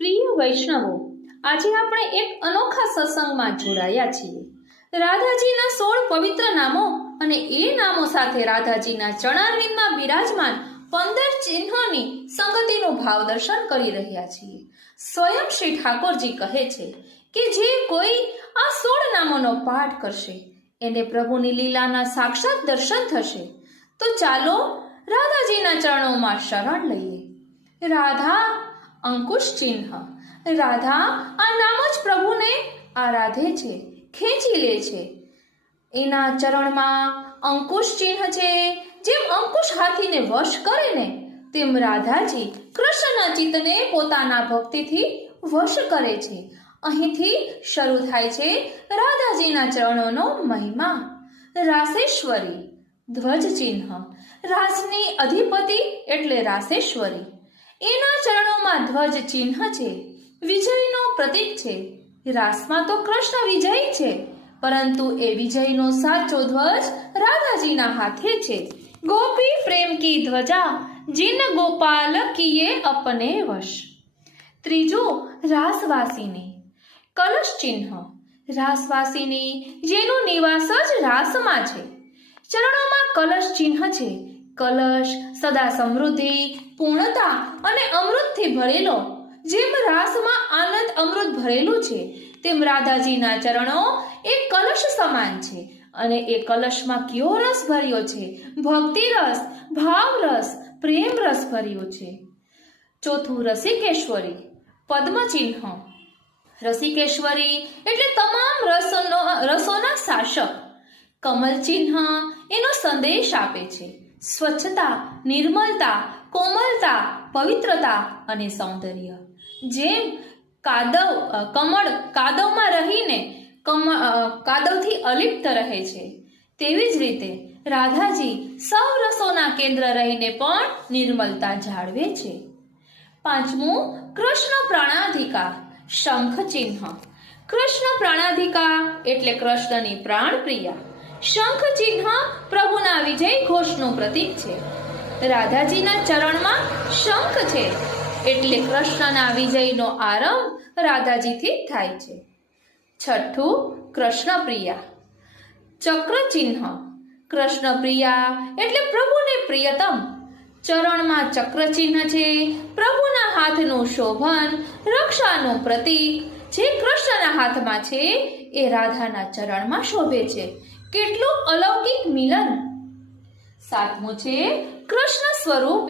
પ્રિય વૈષ્ણવો, આજે આપણે એક અનોખા સત્સંગમાં જોડાયા છીએ. રાધાજીના 16 પવિત્ર નામો અને એ નામો સાથે રાધાજીના ચરણારવિંદમાં બિરાજમાન 15 ચિહ્નોની સંગતિનું ભાવ દર્શન કરી રહ્યા છીએ. સ્વયં શ્રી ઠાકોરજી કહે છે કે જે કોઈ આ 16 નામોનો પાઠ કરશે એને પ્રભુની લીલાના સાક્ષાત દર્શન થશે. તો ચાલો રાધાજીના ચરણોમાં શરણ લઈએ. રાધા અંકુશ ચિહ્ન. રાધા આ નામ જ પ્રભુને આરાધે છે, ખેંચી લે છે. એના ચરણમાં અંકુશ ચિહ્ન છે. જેમ અંકુશ હાથીને વશ કરે ને તેમ રાધાજી કૃષ્ણના ચિત્તને પોતાના ભક્તિથી વશ કરે છે. અહીંથી શરૂ થાય છે રાધાજીના ચરણોનો મહિમા. રાસેશ્વરી ધ્વજ ચિહ્ન. રાસની અધિપતિ એટલે રાસેશ્વરી. એના ચરણોમાં ધ્વજ ચિહ્ન છે. વિજયનો પ્રતીક છે. રાસમાં તો કૃષ્ણ વિજયી છે, પરંતુ એ વિજયનો સાચો ધ્વજ રાધાજીના હાથે છે. ગોપી પ્રેમ કી ધ્વજા જીન ગોપાલ કિએ અપને વશ. ત્રીજું રાસવાસીની. કલશ ચિહ્ન. રાસવાસીની જેનું નિવાસ જ રાસમાં છે. ચરણોમાં કલશ ચિહ્ન છે. કલશ સદા સમૃદ્ધિ, પૂર્ણતા અને અમૃતથી ભરેલો. જેમ રાસમાં આનંદ અમૃત ભરેલું છે, તેમ રાધાજીના ચરણો એક કલશ સમાન છે. અને એ કલશમાં કયો રસ ભર્યો છે? ભક્તિ રસ, ભાવ રસ, પ્રેમ રસ ભર્યો છે. ચોથું રસિકેશ્વરી પદ્મ ચિહ્ન. રસિકેશ્વરી એટલે તમામ રસોના શાસક. કમલ ચિહ્ન એનો સંદેશ આપે છે. સ્વચ્છતા, નિર્મલતા, કોમલતા, પવિત્રતા અને સૌંદર્ય. જેમ કમળ કાદવમાં રહીને કાદવથી અલિપ્ત રહે છે, તેવી જ રીતે રાધાજી સૌ રસોના કેન્દ્ર રહીને પણ નિર્મલતા જાળવે છે. પાંચમું કૃષ્ણ પ્રાણાધિકાર શંખ ચિહ્ન. કૃષ્ણ પ્રાણાધિકાર એટલે કૃષ્ણની પ્રાણ પ્રિયા. શંખ ચિહ્ન પ્રભુના વિજય ઘોષનું પ્રતીક છે. રાધાજીના ચરણમાં શંખ છે, એટલે કૃષ્ણના વિજયનો આરંભ રાધાજીથી થાય છે. છઠ્ઠું કૃષ્ણ પ્રિયા ચક્ર ચિહ્ન. કૃષ્ણ પ્રિયા એટલે પ્રભુને પ્રિયતમ. ચરણમાં ચક્ર ચિહ્ન છે. પ્રભુના હાથનું શોભન, રક્ષાનું પ્રતીક જે કૃષ્ણના હાથમાં છે એ રાધાના ચરણમાં શોભે છે. કેટલું અલૌકિક મિલન. સાતમું છે કૃષ્ણ સ્વરૂપ